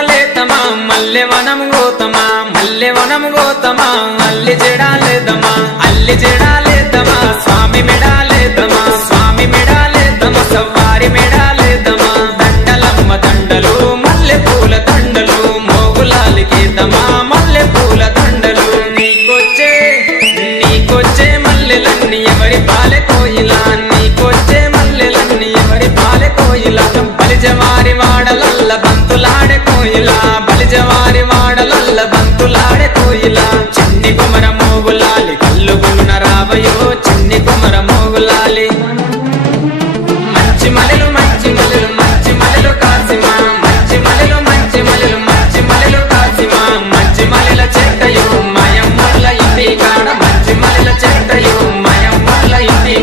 లేతమా మల్లె వనం గోతమా మల్లె వనం గోతమా అల్లి జడాలేదమా అల్లి జడాలేదమా స్వామి మెడాలేదమా స్వామి మెడాలేదమా సవ్వారి మెడాలేదమా దండలమ్మ దండలు మల్లె పూల దండలు మోగులాలికేదమా మల్లె పూల దండలు నీకొచ్చే మల్లెలన్నీ ఎవరి పాలె కోయిలా నీకొచ్చే మల్లెలన్నీ ఎవరి పాలె కోయిలా బలిజవారి